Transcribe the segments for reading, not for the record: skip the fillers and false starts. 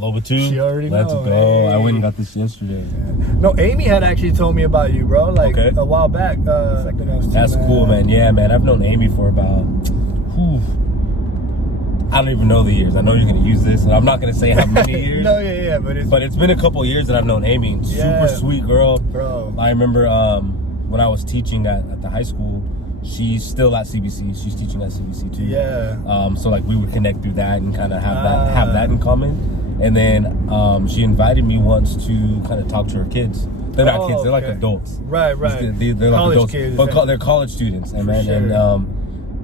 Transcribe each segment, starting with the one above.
Loba too. She already Let's know. go. Hey. I went and got this yesterday. No, Amy had actually told me about you, bro. Like Okay. a while back. That's cool, man. Yeah, man. I've known Amy for about, I don't even know the years. I know you're gonna use this, and I'm not gonna say how many years. No, yeah, but it's been a couple of years that I've known Amy. Yeah. Super sweet girl, bro. I remember when I was teaching at the high school. She's still at CBC. She's teaching at CBC too. Yeah. So like we would connect through that and kind of have that in common. And then she invited me once to kind of talk to her kids. They're not kids. They're like adults. Right. They're like college adults, kids, but they're college students. And man, sure. and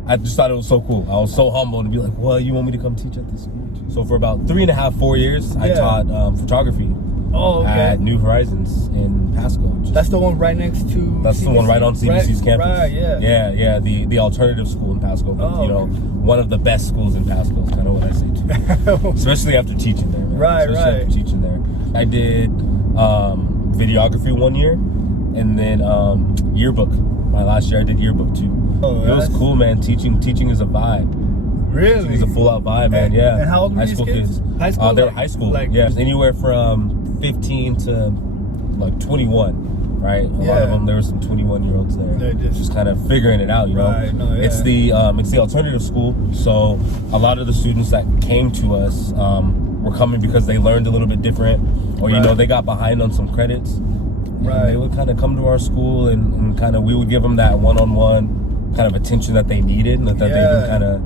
I just thought it was so cool. I was so humbled to be like, well, you want me to come teach at this school too? So for about 3.5, 4 years, I taught photography at New Horizons in Pasco. That's the one right next to. That's CBC? The one right on CBC's campus. Right, yeah. The alternative school in Pasco, but one of the best schools in Pasco is kind of what I say too. Especially after teaching there, man. Especially after teaching there. I did videography 1 year, and then yearbook. My last year I did yearbook too. It was cool, man. Teaching is a vibe. Really? Teaching is a full out vibe, man. Yeah. And how old were these kids? High school? They're high school. Like, anywhere from 15 to like 21, right? A lot of them, there were some 21-year-olds there. They're just kind of figuring it out, you know. Right. No, It's the alternative school, so a lot of the students that came to us were coming because they learned a little bit different, or they got behind on some credits. Right. They would kind of come to our school and kind of we would give them that one-on-one kind of attention that they needed and that they've been kind of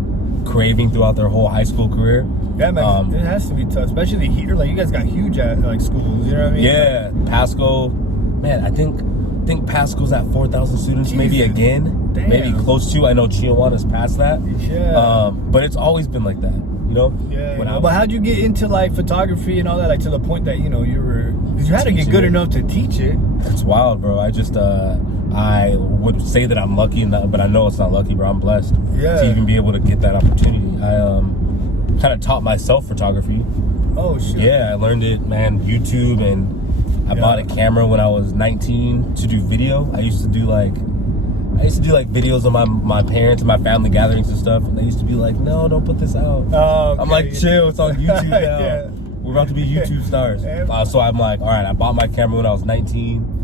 craving throughout their whole high school career. Yeah, man, it has to be tough, especially here. Like, you guys got huge at like schools, you know what I mean? Yeah, Pasco, man. I think Pasco's at 4,000 students, maybe again, maybe close to. I know Chihuahua's past that. Yeah. But it's always been like that, you know. Yeah. But how'd you get into like photography and all that, like to the point that you were? Because you had to get good enough to teach it. It's wild, bro. I just I would say that I'm lucky, but I know it's not lucky, bro. I'm blessed to even be able to get that opportunity. I kind of taught myself photography. Oh, shit. Yeah, I learned it, man, YouTube, and I bought a camera when I was 19 to do video. I used to do like videos of my parents and my family gatherings and stuff, and they used to be like, no, don't put this out. I'm like, chill, it's on YouTube now. We're about to be YouTube stars. So I'm like, all right, I bought my camera when I was 19,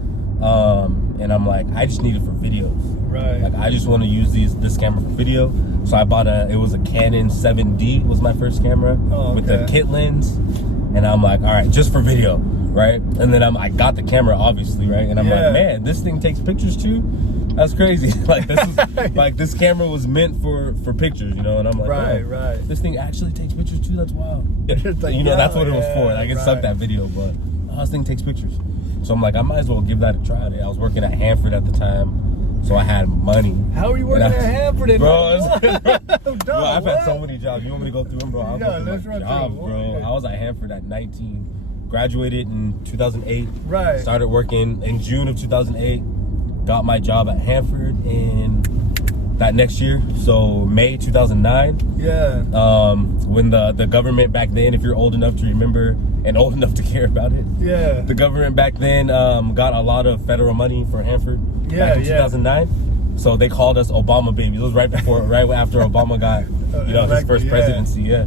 and I'm like, I just need it for videos. Right. Like, I just want to use this camera for video. So I bought it was a Canon 7D was my first camera with the kit lens, and I'm like, all right, just for video, right? And then I got the camera, obviously, right? And I'm like, man, this thing takes pictures too. That's crazy. Like, this is like, this camera was meant for pictures, you know. And I'm like, right. This thing actually takes pictures too. That's wild. Like, you know, that's what it was for. Like, it sucked that video, but this thing takes pictures. So I'm like, I might as well give that a try. I was working at Hanford at the time, so I had money. How are you working at Hanford? Bro, I've had so many jobs. You want me to go through them, bro? I was working jobs, bro. I was at Hanford at 19. Graduated in 2008. Right. Started working in June of 2008. Got my job at Hanford in that next year, so May 2009. Yeah. When the government back then, if you're old enough to remember and old enough to care about it, the government back then got a lot of federal money for Hanford back in 2009. So they called us Obama babies. It was right after Obama got his first presidency. Yeah.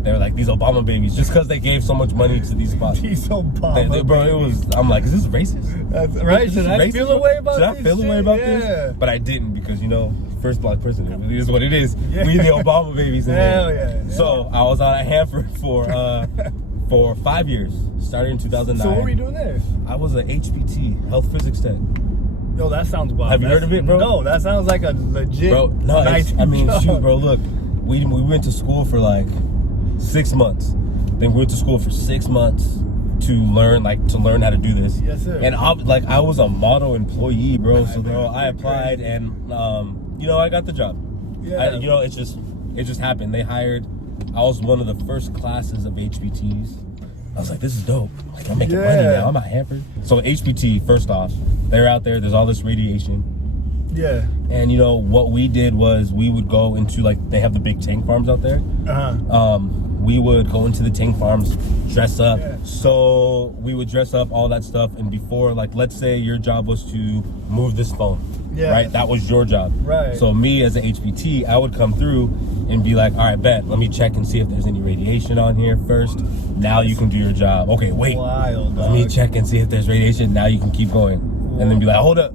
They were like, these Obama babies, just because they gave so much money to these spots. These Obama babies. I'm like, is this racist? That's right. Should I feel a way about this? Should I feel a way about this? But I didn't, because, first black president. It is what it is. We the Obama babies in there. So I was out at Hanford for 5 years, started in 2009. So what were you doing there? I was an HPT, health physics tech. Yo, that sounds wild. Have you heard of it, bro? No, that sounds like a legit shoot, bro, look, we went to school for like 6 months. Then we went to school for 6 months to learn how to do this. Yes, sir. And I was a model employee, bro. So I applied and I got the job. Yeah. It just happened. They hired. I was one of the first classes of HPTs. I was like, this is dope. Like, I'm making money now. I'm at Hanford. So HPT, first off, they're out there. There's all this radiation. Yeah. And what we did was we would go into they have the big tank farms out there. we would go into the tank farms, dress up. Yeah. So we would dress up, all that stuff. And before, like, let's say your job was to move this phone. Yeah. Right? That was your job. Right. So me as an HPT, I would come through and be like, all right, bet, let me check and see if there's any radiation on here first. Now you can do your job. Okay, wait. Wild, let me check and see if there's radiation. Now you can keep going. Whoa. And then be like, hold up.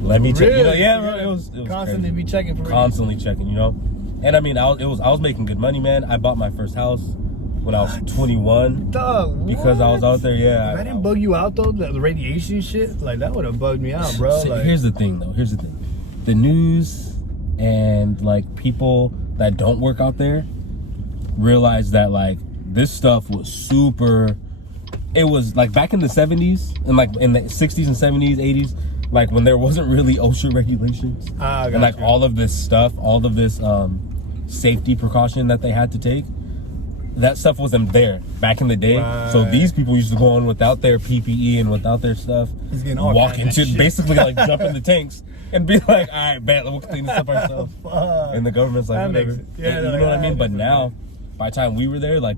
Let me check. Really? You know, yeah, bro, it was constantly crazy. Be checking for radiation. Constantly checking, you know? And I mean, I was making good money, man. I bought my first house when I was 21. Because I was out there, yeah. If I didn't bug you out, though, the radiation shit, like, that would have bugged me out, bro. So, like, here's the thing, though. Here's the thing. The news and, like, people that don't work out there realize that, like, this stuff was super... It was, like, back in the 70s, and, like, in the 60s and 70s, 80s, like, when there wasn't really OSHA regulations. And, like, all of this stuff, all of this safety precaution that they had to take, that stuff wasn't there back in the day. Right. So these people used to go on without their PPE and without their stuff, walk into basically like jump in the tanks and be like, all right, bet, we'll clean this up ourselves. And the government's like, whatever. Yeah, you know what I mean? But now, by the time we were there, like,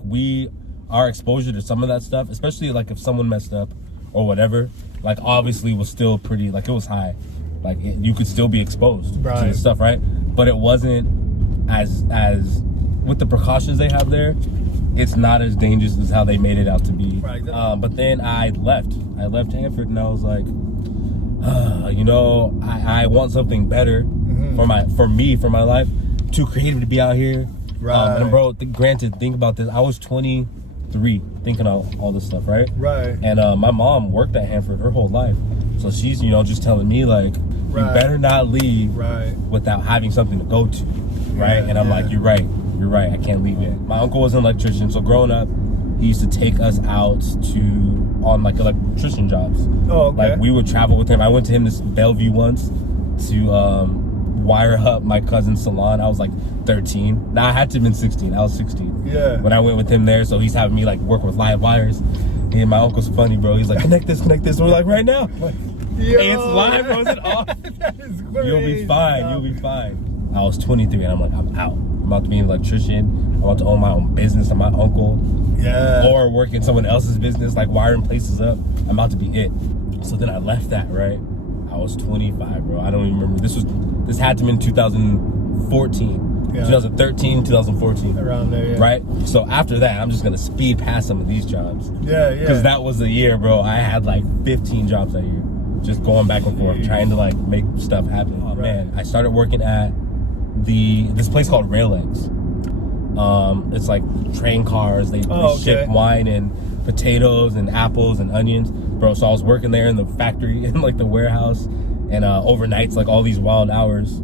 our exposure to some of that stuff, especially like if someone messed up or whatever, like, obviously was still pretty, like, it was high. Like, you could still be exposed to this stuff, right? But it wasn't as with the precautions they have there, it's not as dangerous as how they made it out to be. Right. But then I left Hanford, and I was like, you know, I want something better for my life, too creative to be out here. Right. And bro, granted, think about this. I was 23 thinking of all this stuff, right? Right. And my mom worked at Hanford her whole life. So she's, you know, just telling me, like, you better not leave without having something to go to. Right. And I'm like, you're right. I can't leave it. My uncle was an electrician, so growing up, he used to take us out on like electrician jobs. Oh, okay. Like, we would travel with him. I went to him to Bellevue once to wire up my cousin's salon. I was like 13. Nah, I had to have been 16. I was 16. Yeah. When I went with him there, so he's having me like work with live wires. And my uncle's funny, bro. He's like, connect this. We're like, right now. Hey, it's live, bro. Is it off? That is crazy. You'll be fine. I was 23, and I'm like, I'm out. I'm about to be an electrician. I'm about to own my own business. I'm my uncle. Yeah. Or work in someone else's business, like wiring places up. I'm about to be it. So then I left that, right? I was 25, bro. I don't even remember. This had to be in 2014. Yeah. 2013, 2014. Around there, yeah. Right? So after that, I'm just going to speed past some of these jobs. Yeah. Because that was the year, bro. I had like 15 jobs that year. Just going back and forth, trying to like make stuff happen. Oh, man. I started working at this place called Rail-X. It's like train cars. They ship wine and potatoes and apples and onions, bro. So I was working there in the factory, in like the warehouse, and overnights, like all these wild hours.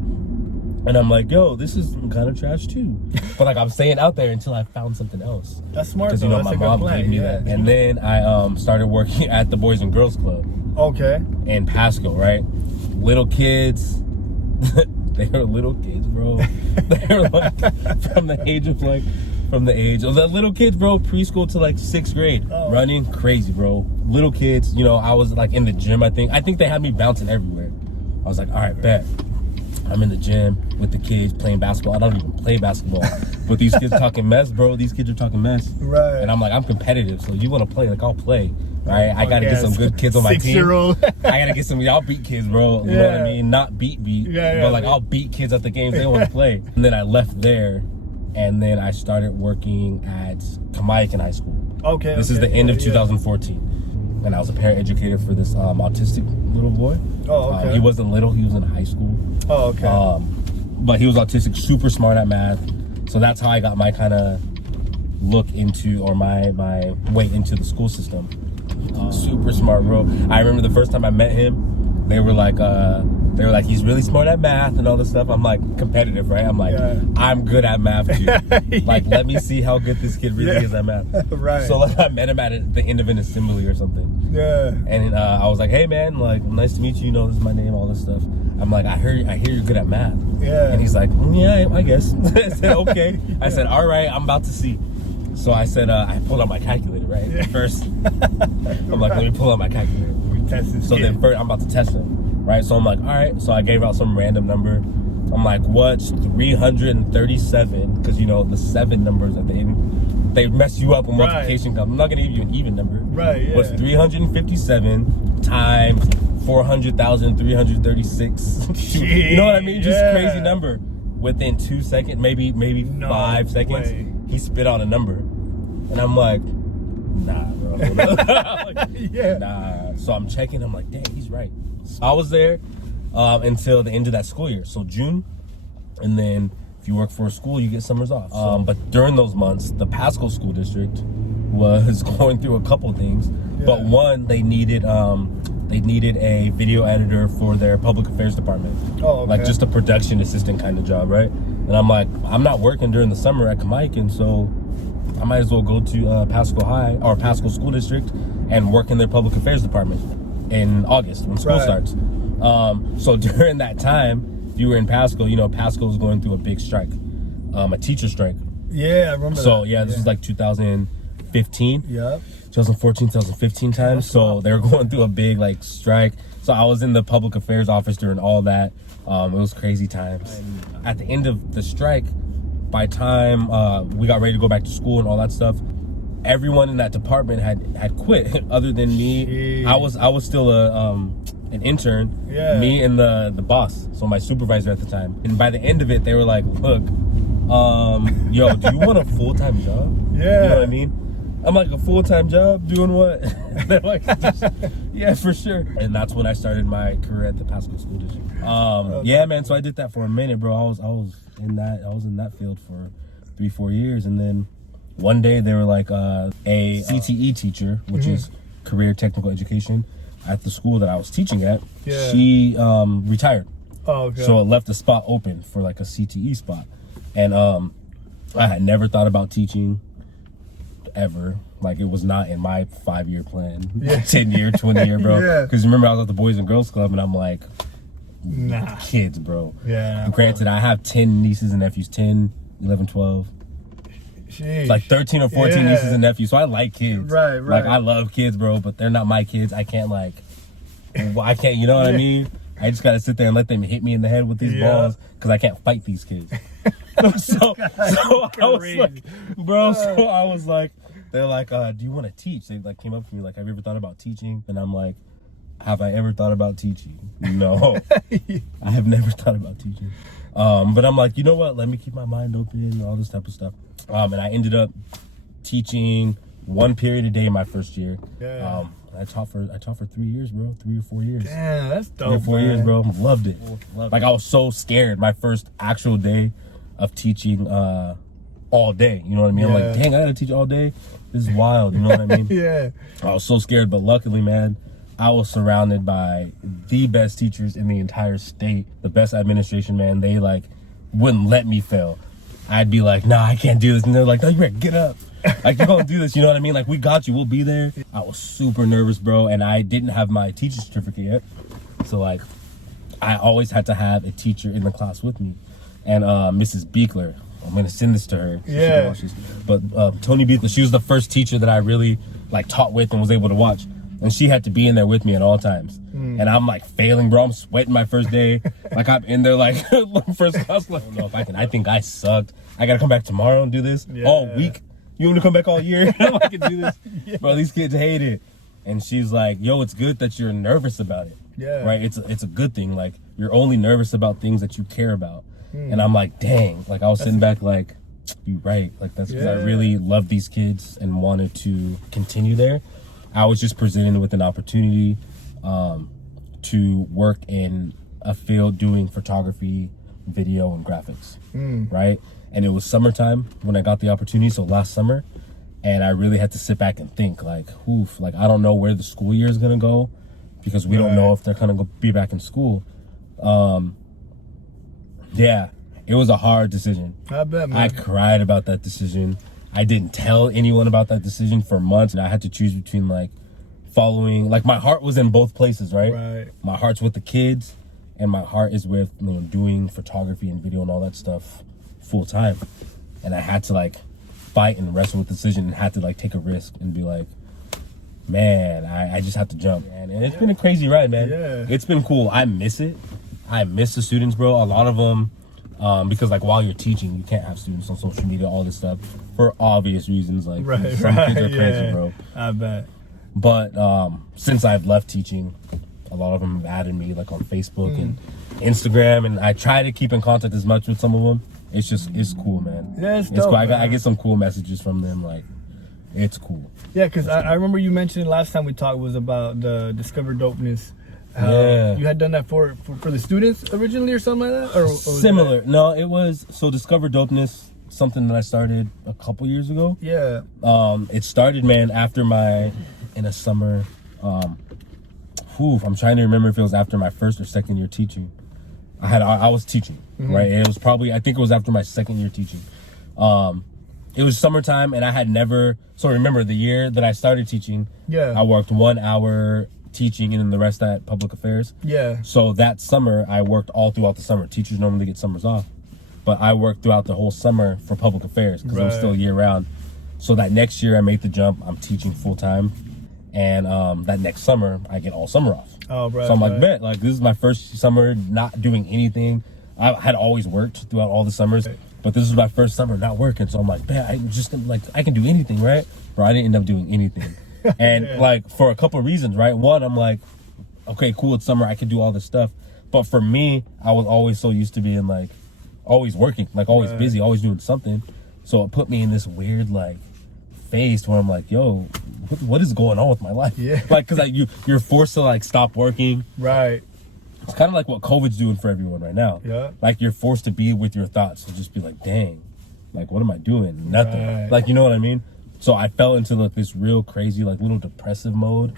And I'm like, yo, this is kind of trash too. But like, I'm staying out there until I found something else. That's smart. Because, you know, my mom gave me that. And then I started working at the Boys and Girls Club. Okay. In Pasco, right? Little kids. They were little kids, bro. They were like from the age of the little kids, bro, preschool to like 6th grade. Oh. Running crazy, bro. Little kids, you know, I was like in the gym, I think they had me bouncing everywhere. I was like, all right, bet. I'm in the gym with the kids playing basketball. I don't even play basketball. But these kids talking mess, bro. These kids are talking mess. Right. And I'm like, I'm competitive, so you want to play, like, I'll play. Right? I gotta get some good kids on my team. 6-year-old. I gotta get some, y'all beat kids, bro. You know what I mean? Not beat. But like, I'll beat kids at the games they want to play. And then I left there, and then I started working at Kamayakan High School. Okay. This is the end of 2014. And I was a paraeducator for this autistic little boy. Oh, okay. He wasn't little, he was in high school. Oh, okay. But he was autistic, super smart at math. So that's how I got my kind of look into, or my way into the school system. Super smart, bro. I remember the first time I met him, they were like, he's really smart at math and all this stuff. I'm like, competitive, right? I'm like, I'm good at math too. Like, let me see how good this kid really is at math. Right. So like, I met him at the end of an assembly or something. Yeah. And I was like, hey man, like, nice to meet you. You know, this is my name, all this stuff. I'm like, I hear you're good at math. Yeah. And he's like, yeah, I guess. I said, okay. I said, all right, I'm about to see. So I said, I pulled out my calculator, right? Yeah. First, I'm like, let me pull out my calculator. We test this. So then first, I'm about to test him, right? So I'm like, all right. So I gave out some random number. I'm like, what's 337? Because, you know, the 7 numbers at the end. they mess you up when multiplication comes. I'm not gonna give you an even number. Right. Yeah. What's 357 times 400,336? You know what I mean? Just crazy number. Within 2 seconds, maybe 5 seconds, he spit out a number, and I'm like, nah, bro. Nah. So I'm checking. I'm like, dang, he's right. So I was there until the end of that school year, so June, and then if you work for a school, you get summers off. But during those months, the Pasco School District was going through a couple things. But one, they needed a video editor for their public affairs department. Oh, okay. Like just a production assistant kind of job, right? And I'm like, I'm not working during the summer at Kamaikan, so I might as well go to Pasco High or Pasco School District and work in their public affairs department in August when school starts. So during that time, if you were in Pasco, you know, Pasco was going through a big strike, a teacher strike. Yeah, I remember So, this was like 2015. Yep. 2014, 2015 time. So they were going through a big like strike. So I was in the public affairs office during all that. It was crazy times. At the end of the strike, by time we got ready to go back to school and all that stuff, everyone in that department had quit other than me. Jeez. I was still an intern. Yeah. Me and the boss, so my supervisor at the time. And by the end of it, they were like, look, yo, do you want a full-time job? Yeah. You know what I mean? I'm like, a full-time job? Doing what? They're like, yeah, for sure. And that's when I started my career at the Pasco School District. Yeah, man, so I did that for a minute, bro. I was in that field for 3-4 years, and then one day they were like a CTE teacher, which is career technical education, at the school that I was teaching at. Yeah. She retired. Oh, okay. So it left a spot open for like a CTE spot. And I had never thought about teaching ever. Like, it was not in my 5-year plan. 10-year, 20-year, bro. Because remember, I was at the Boys and Girls Club, and I'm like, nah, kids, bro. Yeah. Granted, I have 10 nieces and nephews, 10, 11, 12. Sheesh. Like 13 or 14 nieces and nephews. So I like kids. Right. Like, I love kids, bro, but they're not my kids. I can't, you know what I mean? I just gotta sit there and let them hit me in the head with these balls, because I can't fight these kids. so I was like, bro, so I was like, they're like, do you want to teach? They like came up to me like, have you ever thought about teaching? And I'm like, have I ever thought about teaching? No. I have never thought about teaching. But I'm like, you know what? Let me keep my mind open and all this type of stuff. And I ended up teaching 1 period a day in my first year. Yeah. I taught for 3 years, bro. 3 or 4 years. Damn, that's dope. 3 or 4 years, bro. Loved it. Like, I was so scared my first actual day of teaching all day. You know what I mean? I'm like, dang, I gotta teach all day. This is wild. You know what I mean? Yeah. I was so scared, but luckily, man, I was surrounded by the best teachers in the entire state, the best administration, man. They like wouldn't let me fail. I'd be like, nah, I can't do this. And they're like, no, you better get up. Like, you're gonna do this, you know what I mean? Like, we got you, we'll be there. I was super nervous, bro, and I didn't have my teacher certificate yet. So like, I always had to have a teacher in the class with me. And Mrs. Beekler, I'm gonna send this to her. Yeah. But Tony Beekler, she was the first teacher that I really like taught with and was able to watch. And she had to be in there with me at all times. And I'm like failing, bro. I'm sweating my first day. Like, I'm in there like first class. Like, I don't know if I can. I think I sucked. I gotta come back tomorrow and do this all week. You want to come back all year? I can do this. Bro, these kids hate it. And she's like, yo, it's good that you're nervous about it. Yeah. Right? It's a good thing. Like, you're only nervous about things that you care about. And I'm like, dang. Like, I was sitting back like, you're right. Like, that's because I really love these kids and wanted to continue there. I was just presented with an opportunity to work in a field doing photography, video, and graphics. Right? And it was summertime when I got the opportunity, so last summer. And I really had to sit back and think, like, oof, like, I don't know where the school year is going to go, because we don't know if they're going to be back in school. Yeah, it was a hard decision. I bet, man. I cried about that decision. I didn't tell anyone about that decision for months, and I had to choose between, like, following, like, my heart was in both places, right? My heart's with the kids, and my heart is with, you know, doing photography and video and all that stuff full time. And I had to like fight and wrestle with the decision, and had to like take a risk and be like, man, I just have to jump. And it's been a crazy ride, man. It's been cool. I miss it. I miss the students, bro. A lot of them Because like while you're teaching, you can't have students on social media, all this stuff for obvious reasons. Like some kids are crazy, bro. I bet. But since I've left teaching, a lot of them have added me like on Facebook and Instagram, and I try to keep in contact as much with some of them. It's cool, man. Yeah, it's dope, cool. man. I get some cool messages from them, like it's cool. Yeah, because I remember you mentioned last time we talked was about the Discover Dopeness. You had done that for the students originally or something like that? Or similar. No, it was, so Discover Dopeness, something that I started a couple years ago. Yeah. It started, man, after in a summer, I'm trying to remember if it was after my first or second year teaching. I was teaching, right? It was probably, I think it was after my second year teaching. It was summertime, and I had never, so remember the year that I started teaching, I worked 1 hour teaching and then the rest at public affairs. Yeah. So that summer, I worked all throughout the summer. Teachers normally get summers off, but I worked throughout the whole summer for public affairs because it was still year round. So that next year I made the jump, I'm teaching full time. And that next summer, I get all summer off. Oh, right. So I'm like, bet, like this is my first summer not doing anything. I had always worked throughout all the summers, but this is my first summer not working. So I'm like, bet, I can do anything, right? Bro, I didn't end up doing anything. And like for a couple of reasons, right? One, I'm like, okay, cool, it's summer, I can do all this stuff. But for me, I was always so used to being like, always working, like always busy, always doing something. So it put me in this weird like phase where I'm like, yo, what is going on with my life? Yeah. Like, cause like you're forced to like stop working. Right. It's kind of like what COVID's doing for everyone right now. Yeah. Like you're forced to be with your thoughts and just be like, dang, like what am I doing? Nothing. Right. Like, you know what I mean? So I fell into like this real crazy, like little depressive mode.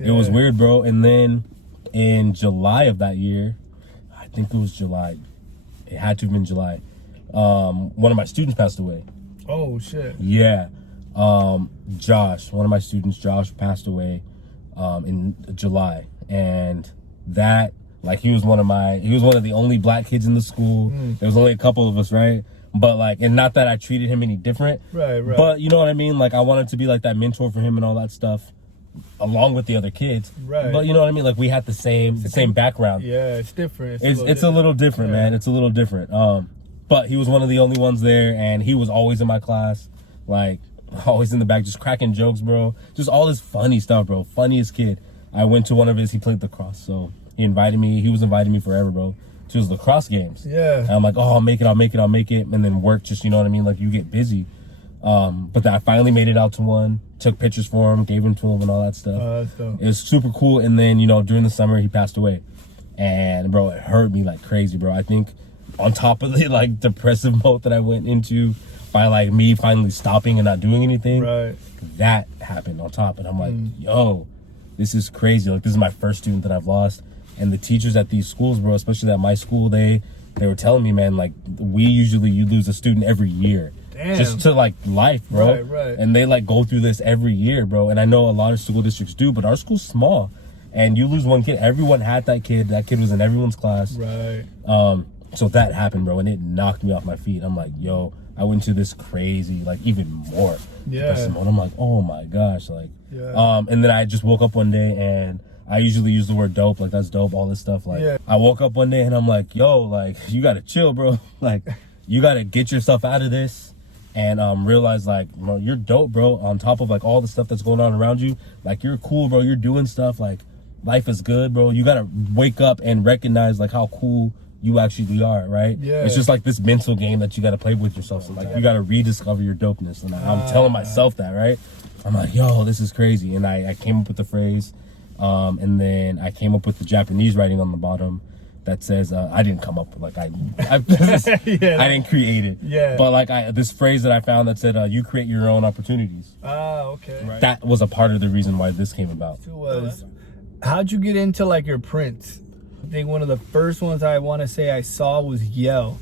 It was weird, bro. And then in July of that year, I think it was July. It had to have been July. One of my students passed away. Oh shit. Yeah. Josh, one of my students, Josh, passed away in July. And that, like, he was one of the only black kids in the school. There was only a couple of us, right? But like, and not that I treated him any different. Right. But you know what I mean? Like, I wanted to be like that mentor for him and all that stuff, along with the other kids. Right. But you know what I mean? Like, we had the same background. Yeah, it's different. It's a little different, man. It's a little different. But he was one of the only ones there, and he was always in my class, like always in the back, just cracking jokes, bro. Just all this funny stuff, bro. Funniest kid. I went to one of his, he played lacrosse, so he was inviting me forever, bro, to his lacrosse games. Yeah. And I'm like, oh, I'll make it. And then work, just, you know what I mean? Like, you get busy. But then I finally made it out to one, took pictures for him, gave him to him and all that stuff. Oh, that's dope. It was super cool. And then, you know, during the summer, he passed away. And, bro, it hurt me like crazy, bro. I think on top of the, like, depressive mode that I went into by, like, me finally stopping and not doing anything, that happened on top. And I'm like, yo, this is crazy. Like, this is my first student that I've lost. And the teachers at these schools, bro, especially at my school, they were telling me, man, like, you lose a student every year. Damn. Just to, like, life, bro. Right. And they, like, go through this every year, bro. And I know a lot of school districts do, but our school's small. And you lose one kid, everyone had that kid. That kid was in everyone's class. Right. So that happened, bro, and it knocked me off my feet. I'm like, yo, I went to this crazy, like, even more depressive mode. I'm like, oh my gosh, like, and then I just woke up one day, and I usually use the word dope, like, that's dope, all this stuff. Like, I woke up one day and I'm like, yo, like, you gotta chill, bro. Like, you gotta get yourself out of this and realize, like, bro, you're dope, bro. On top of, like, all the stuff that's going on around you, like, you're cool, bro. You're doing stuff, like, life is good, bro. You gotta wake up and recognize, like, how cool you actually are, right? Yeah. It's just like this mental game that you gotta play with yourself. So, like, you gotta rediscover your dopeness. And I'm telling myself that, right? I'm like, yo, this is crazy. And I came up with the phrase, and then I came up with the Japanese writing on the bottom that says, I didn't come up with, like, I didn't create it. Yeah. But, like, this phrase that I found that said, you create your own opportunities. Okay. Right. That was a part of the reason why this came about. How'd you get into, like, your prints? I think one of the first ones I want to say I saw was Yell.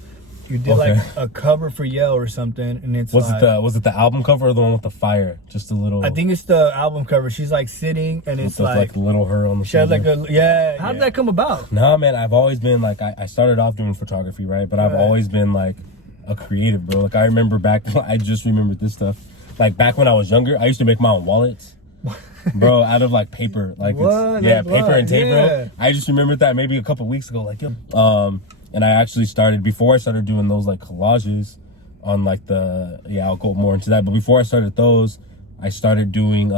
You did like a cover for Yell or something, and it's was it the album cover or the one with the fire? Just a little. I think it's the album cover. She's like sitting, and it's like little her on the. She has like a How did that come about? Nah, man, I've always been like I started off doing photography, right? But I've always been like a creative, bro. Like I remember I just remembered this stuff. Like back when I was younger, I used to make my own wallets. Bro, out of like paper, like paper and tape, bro. I just remembered that maybe a couple weeks ago, like, yo. And I actually started, before I started doing those like collages on like I'll go more into that. But before I started those, I started doing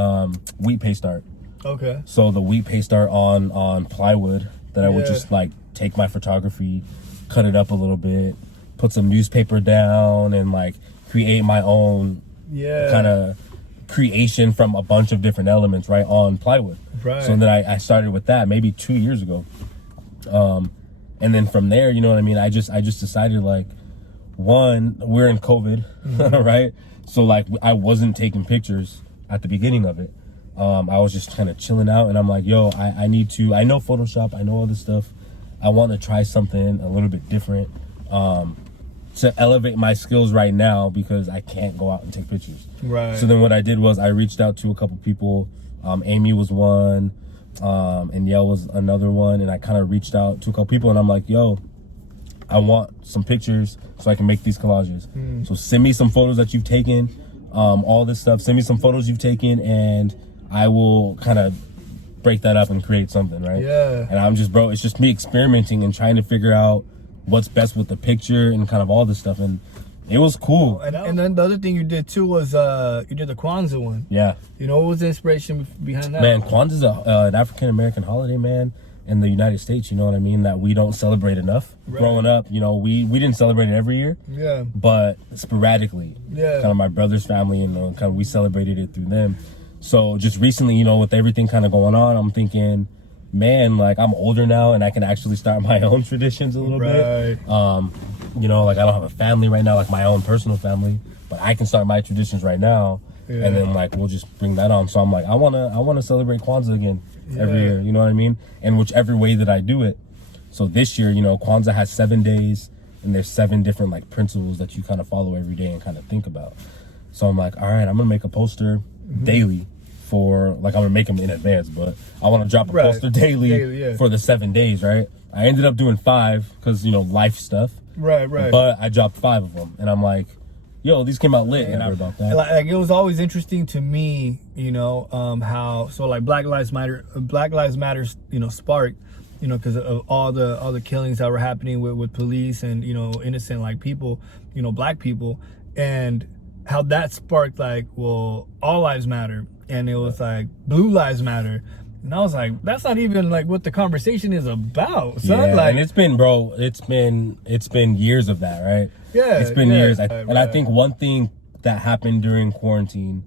wheat paste art. Okay. So the wheat paste art on plywood that I would just like take my photography, cut it up a little bit, put some newspaper down, and like create my own kind of creation from a bunch of different elements, right, on plywood. Right. So then I started with that maybe 2 years ago. And then from there, you know what I mean? I just decided, like, one, we're in COVID, right? So like I wasn't taking pictures at the beginning of it. I was just kind of chilling out, and I'm like, yo, I know Photoshop, I know all this stuff. I want to try something a little bit different to elevate my skills right now, because I can't go out and take pictures. Right. So then what I did was I reached out to a couple people. Amy was one, and Yale was another one, and I kind of reached out to a couple people, and I'm like, yo, I want some pictures so I can make these collages. So send me some photos that you've taken, all this stuff. Send me some photos you've taken, and I will kind of break that up and create something, right? Yeah. And I'm just, bro, it's just me experimenting and trying to figure out what's best with the picture and kind of all this stuff. And it was cool. And then the other thing you did too was you did the Kwanzaa one. Yeah. You know, what was the inspiration behind that? Man, Kwanzaa is an African-American holiday, man, in the United States, you know what I mean, that we don't celebrate enough. Right. Growing up, you know, we didn't celebrate it every year. Yeah. But sporadically. Yeah. Kind of my brother's family, and kind of we celebrated it through them. So just recently, you know, with everything kind of going on, I'm thinking, man, like, I'm older now and I can actually start my own traditions a little bit. You know, like, I don't have a family right now, like my own personal family, but I can start my traditions right now. Yeah. And then like we'll just bring that on. So I'm like, I wanna celebrate Kwanzaa again every year, you know what I mean? And whichever way that I do it. So this year, you know, Kwanzaa has 7 days, and there's 7 different like principles that you kind of follow every day and kind of think about. So I'm like, all right, I'm gonna make a poster daily for, like, I'm gonna make them in advance, but I want to drop a poster daily for the 7 days, right? I ended up doing 5 because, you know, life stuff. Right. But I dropped 5 of them, and I'm like, yo, these came out lit, and I about that. Like, it was always interesting to me, you know, how, so like Black Lives Matter, you know, sparked, you know, because of all the killings that were happening with police and, you know, innocent like people, you know, black people, and how that sparked like, well, all lives matter, and it was like Blue Lives Matter. And I was like, that's not even like what the conversation is about, son. Yeah, like, and it's been years of that, right? Yeah, it's been years. I think one thing that happened during quarantine,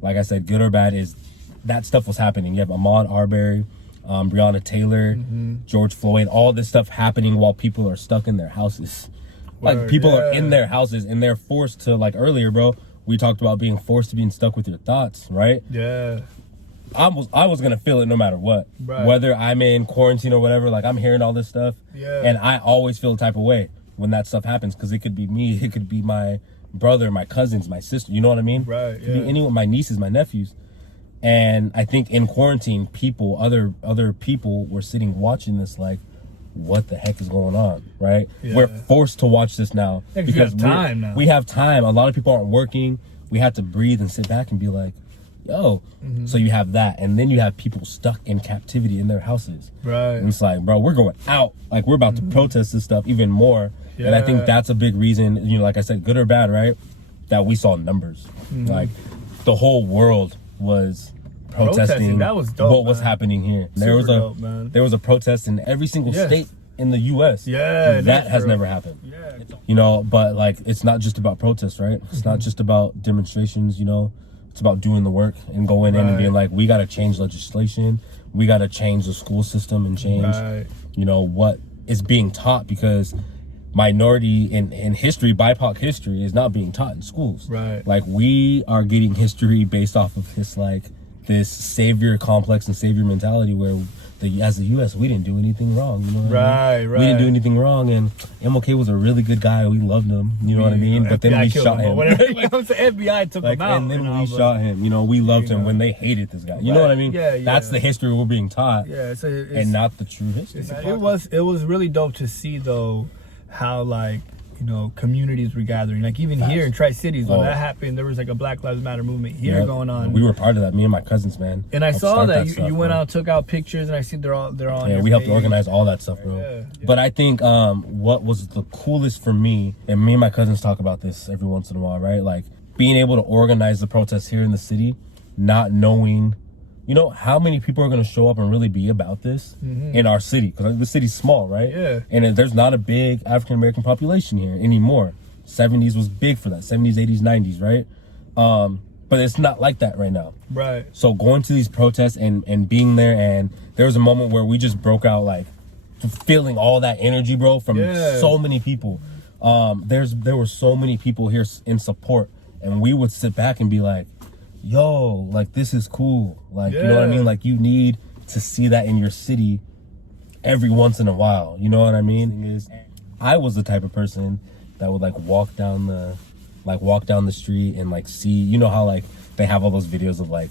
like I said, good or bad, is that stuff was happening. You have Ahmaud Arbery, Breonna Taylor, George Floyd, all this stuff happening while people are stuck in their houses. Like, people are in their houses, and they're forced to, like earlier, bro, we talked about being forced to being stuck with your thoughts, right? Yeah. I was gonna feel it no matter what, whether I'm in quarantine or whatever. Like, I'm hearing all this stuff, and I always feel a type of way when that stuff happens, because it could be me, it could be my brother, my cousins, my sister. You know what I mean? Right. It could be anyone, my nieces, my nephews. And I think in quarantine, other people were sitting watching this, like, what the heck is going on, right? Yeah. We're forced to watch this now because we have time. A lot of people aren't working. We have to breathe and sit back and be like, yo. So you have that, and then you have people stuck in captivity in their houses. Right. And it's like, bro, we're going out. Like, we're about to protest this stuff even more. Yeah. And I think that's a big reason, you know, like I said, good or bad, right? That we saw numbers. Like, the whole world was protesting that was dope, what was happening here. There was a protest in every single state in the US. Yeah. That has never happened. Yeah. You know, but like, it's not just about protests, right? It's not just about demonstrations, you know. It's about doing the work and going in and being like, we got to change legislation. We got to change the school system and change, you know, what is being taught, because minority in history, BIPOC history, is not being taught in schools. Right. Like, we are getting history based off of this, like, this savior complex and savior mentality where as the U.S., we didn't do anything wrong. You know what I mean? Right. We didn't do anything wrong, and MLK was a really good guy. We loved him. You know what I mean? But then we shot him. When it comes to FBI, took him out. And then we shot him. You know, we loved him when they hated this guy. You know what I mean? Yeah. That's the history we're being taught. Yeah. And not the true history. It was really dope to see, though, how, like, communities were gathering. Like even here in Tri-Cities, when that happened, there was like a Black Lives Matter movement here going on. We were part of that, me and my cousins, man. And I saw that you went out, took out pictures, and I see they're on. Yeah, we helped organize all that stuff, bro. Yeah. But I think what was the coolest for me, and me and my cousins talk about this every once in a while, right? Like being able to organize the protests here in the city, not knowing, how many people are going to show up and really be about this in our city, because the city's small, right? Yeah. And there's not a big African American population here anymore. 70s was big for that. 70s, 80s, 90s, right? But it's not like that right now. Right. So going to these protests and being there, and there was a moment where we just broke out, like feeling all that energy, bro, from so many people. There were so many people here in support, and we would sit back and be like, yo, like this is cool. Like, you know what I mean? Like you need to see that in your city every once in a while. You know what I mean? I was the type of person that would like walk down the street and like see, how like they have all those videos of like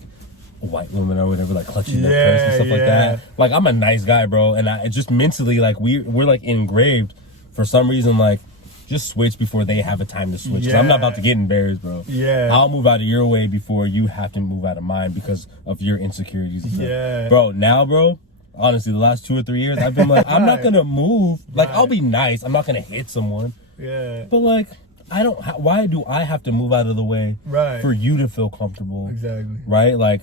white women or whatever, like clutching their purse and stuff like that. Like I'm a nice guy, bro, and I just mentally like we're like engraved for some reason, like just switch before they have a time to switch. I'm not about to get embarrassed, bro. I'll move out of your way before you have to move out of mine because of your insecurities. Bro, now, bro, honestly, the last 2 or 3 years, I've been like, I'm not gonna move. Like, I'll be nice. I'm not gonna hit someone. But like, why do I have to move out of the way for you to feel comfortable? Exactly. Right? Like,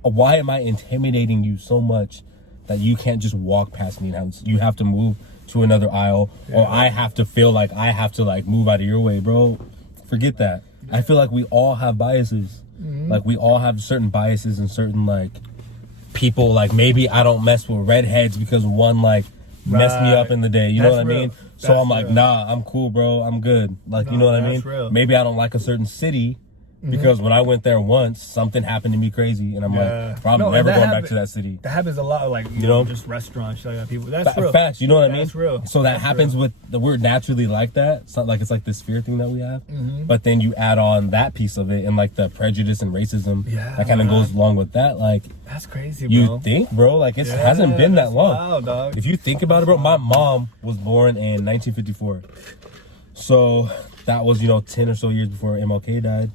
why am I intimidating you so much that you can't just walk past me and you have to move to another aisle, or I have to feel like I have to like move out of your way, bro? Forget that. I feel like we all have biases. Like we all have certain biases and certain like people, like maybe I don't mess with redheads because one like messed me up in the day. You know what I mean? So I'm like, nah, I'm cool, bro. I'm good. Like, you know what I mean? Maybe I don't like a certain city because when I went there once, something happened to me crazy, and I'm like, bro, I'm never going back to that city. That happens a lot, like just restaurants, like people. That's real. Facts, you know what I mean? That's real. So that happens with we're naturally like that. It's not like it's like this fear thing that we have, but then you add on that piece of it and like the prejudice and racism that kind of goes along with that. Like that's crazy, bro. You think, bro? Like it hasn't been that long. Wow, dog. If you think about it, bro, my mom was born in 1954, so that was 10 or so years before MLK died.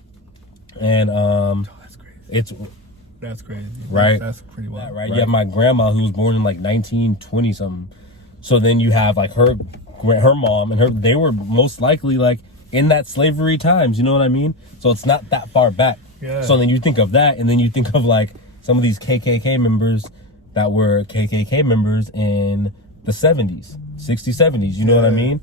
And that's crazy. That's crazy. Right. That's pretty wild. Right. You have my grandma who was born in like 1920 something. So then you have like her mom and they were most likely like in that slavery times. You know what I mean? So it's not that far back. Yeah. So then you think of that, and then you think of like some of these KKK members that were KKK members in the 70s, 60s, 70s. You know what I mean?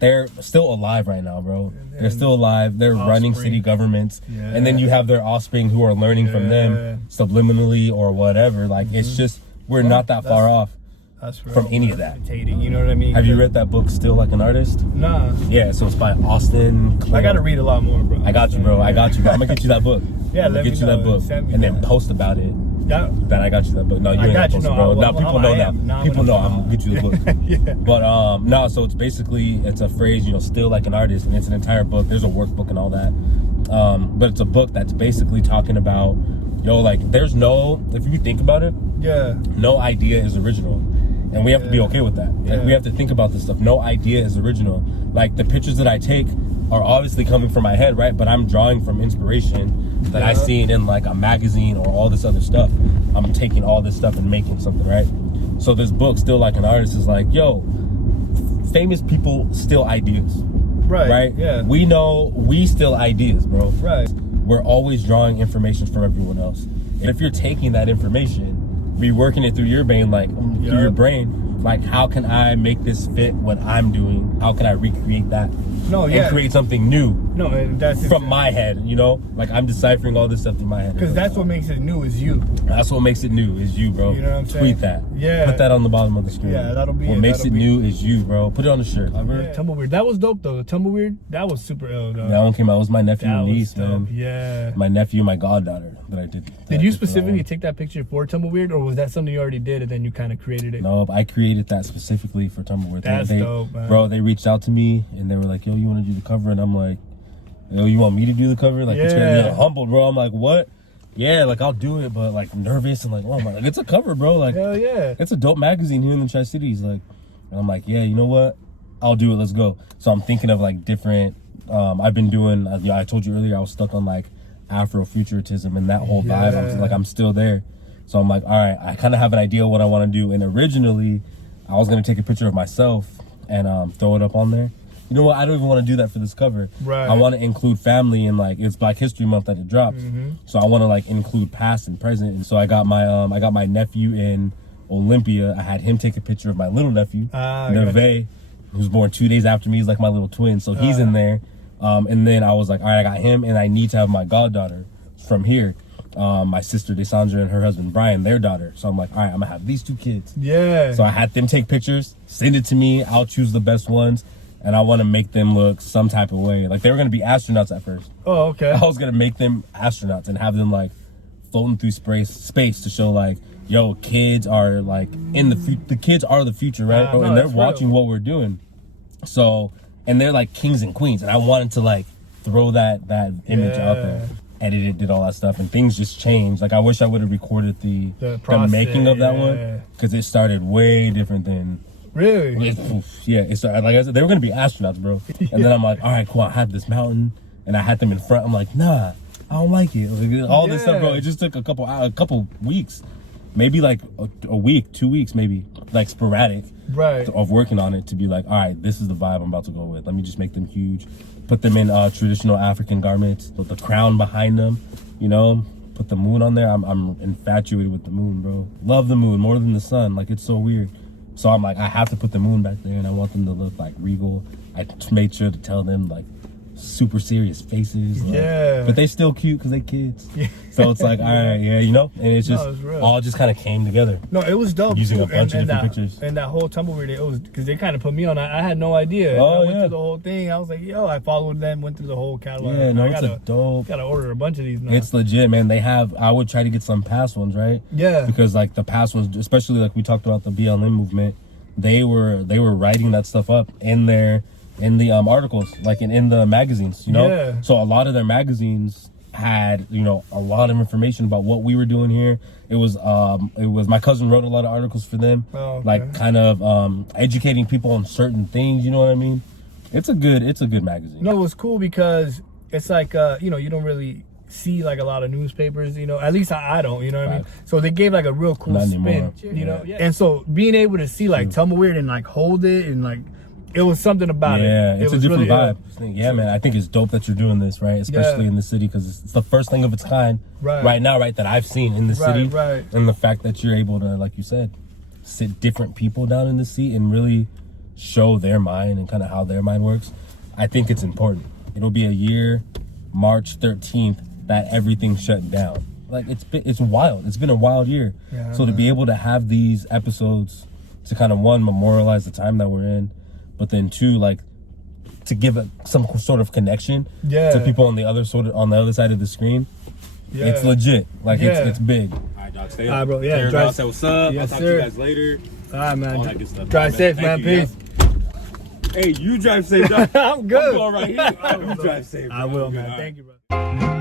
They're still alive right now, bro. They're still alive. They're running city governments. And then you have their offspring who are learning from them subliminally or whatever. Like, it's just, we're not that far off from any of that. You know what I mean? Have you read that book, Still Like an Artist? Nah. Yeah, so it's by Austin Clare. I got to read a lot more, bro. I got you, bro. I'm going to get you that book. I'm going to get you that book. And then post about it. That I got you that book. No, you ain't got to post it, bro. Now people know now. People know I'm going to get you the book. But, no, so it's basically, it's a phrase, still like an artist. And it's an entire book. There's a workbook and all that. But it's a book that's basically talking about, like, there's no, if you think about it, no idea is original. And we have to be okay with that. Like, we have to think about this stuff. No idea is original. Like, the pictures that I take are obviously coming from my head, right? But I'm drawing from inspiration that I seen in like a magazine or all this other stuff. I'm taking all this stuff and making something, right? So this book, Still Like an Artist, is like, famous people steal ideas. Right? Yeah. We know we steal ideas, bro. Right. We're always drawing information from everyone else. And if you're taking that information, reworking it through your brain, through your brain, like, how can I make this fit what I'm doing? How can I recreate that? And create something new. That's from my head, like I'm deciphering all this stuff in my head. Because that's what makes it new is you. That's what makes it new is you, bro. You know what I'm saying? Tweet that. Yeah. Put that on the bottom of the screen. Yeah, that'll be what makes it new is you, bro. Put it on the shirt. Tumbleweed. That was dope though. Tumbleweed, that was super ill, dog. That one came out. It was my nephew and niece, man. Yeah. My nephew and my goddaughter that I did. Did you specifically take that picture for Tumbleweed, or was that something you already did and then you kind of created it? No, I created that specifically for Tumbleweed. That's dope, man. Bro, they reached out to me and they were like, yo, you want to do the cover? And I'm like, yo, you want me to do the cover? Like, it's gonna be humbled, bro. I'm like, what? Yeah, like, I'll do it, but like nervous and like, oh my, like, it's a cover, bro. Like, hell yeah, it's a dope magazine here in the Tri-Cities. Like, and I'm like, yeah, you know what? I'll do it. Let's go. So I'm thinking of like different. I've been doing. I told you earlier I was stuck on like Afrofuturism and that whole vibe. I'm still there. So I'm like, all right, I kind of have an idea of what I want to do. And originally, I was gonna take a picture of myself and throw it up on there. You know what? I don't even want to do that for this cover. Right. I want to include family and like it's Black History Month that it drops. So I want to like include past and present. And so I got my nephew in Olympia. I had him take a picture of my little nephew, Neve, who's born 2 days after me. He's like my little twin, so he's in there. And then I was like, all right, I got him, and I need to have my goddaughter from here. My sister Desandra and her husband Brian, their daughter. So I'm like, all right, I'm gonna have these 2 kids. Yeah. So I had them take pictures, send it to me. I'll choose the best ones, and I want to make them look some type of way. Like they were gonna be astronauts at first. Oh, okay. I was gonna make them astronauts and have them like floating through space to show like, yo, kids are like in the kids are the future, right? No, and they're watching what we're doing. So, and they're like kings and queens, and I wanted to like throw that image out there. Edited, did all that stuff, and things just changed. Like I wish I would have recorded the making of that one, because it started way different than. Really? It started, like I said, they were gonna be astronauts, bro. And then I'm like, all right, cool. I had this mountain, and I had them in front. I'm like, nah, I don't like it. Like, all this stuff, bro. It just took a couple weeks. Maybe like a week, 2 weeks, maybe like sporadic, of working on it to be like, all right, this is the vibe I'm about to go with. Let me just make them huge, put them in traditional African garments, put the crown behind them, you know, put the moon on there. I'm infatuated with the moon, bro. Love the moon more than the sun. Like it's so weird. So I'm like, I have to put the moon back there, and I want them to look like regal. I made sure to tell them like super serious faces, like, but they still cute because they kids. So it's like, all right, you know, and it's just all just kind of came together. No, it was dope using a bunch of different pictures. And that whole tumbleweed, it was because they kind of put me on. I had no idea. I went through the whole thing. I was like, yo, I followed them, went through the whole catalog. Yeah, no, it's dope. Gotta order a bunch of these now. It's legit, man. They have. I would try to get some past ones, right? Yeah. Because like the past ones, especially like we talked about the BLM movement, they were writing that stuff up in the articles, like in the magazines, you know. Yeah. So a lot of their magazines had, you know, a lot of information about what we were doing here. It was my cousin wrote a lot of articles for them, like kind of educating people on certain things. You know what I mean? It's a good magazine. No, it was cool because it's like you know, you don't really see like a lot of newspapers, you know, at least I don't, you know what I mean? So they gave like a real cool spin, you know? And so being able to see like Tumbleweed and like hold it and like, it was something about it. Yeah, it's a different really, vibe. Yeah, man, I think it's dope that you're doing this, right? Especially in the city, because it's the first thing of its kind right now, right, that I've seen in the city. Right. And the fact that you're able to, like you said, sit different people down in the seat and really show their mind and kind of how their mind works, I think it's important. It'll be a year, March 13th, that everything shut down. Like it's wild. It's been a wild year. Yeah, so to be able to have these episodes to kind of one, memorialize the time that we're in, but then two, like to give some sort of connection to people on the other side of the screen. It's legit. Like it's big. All right, dog. Stay up. All right, bro. Yeah. Drive. Say what's up. I'll talk to you guys later. All right, man. All that good stuff. Drive safe, man. Peace. Hey, you drive safe. I'm good. I'm going right here. You drive safe. I will, man. Thank you, bro.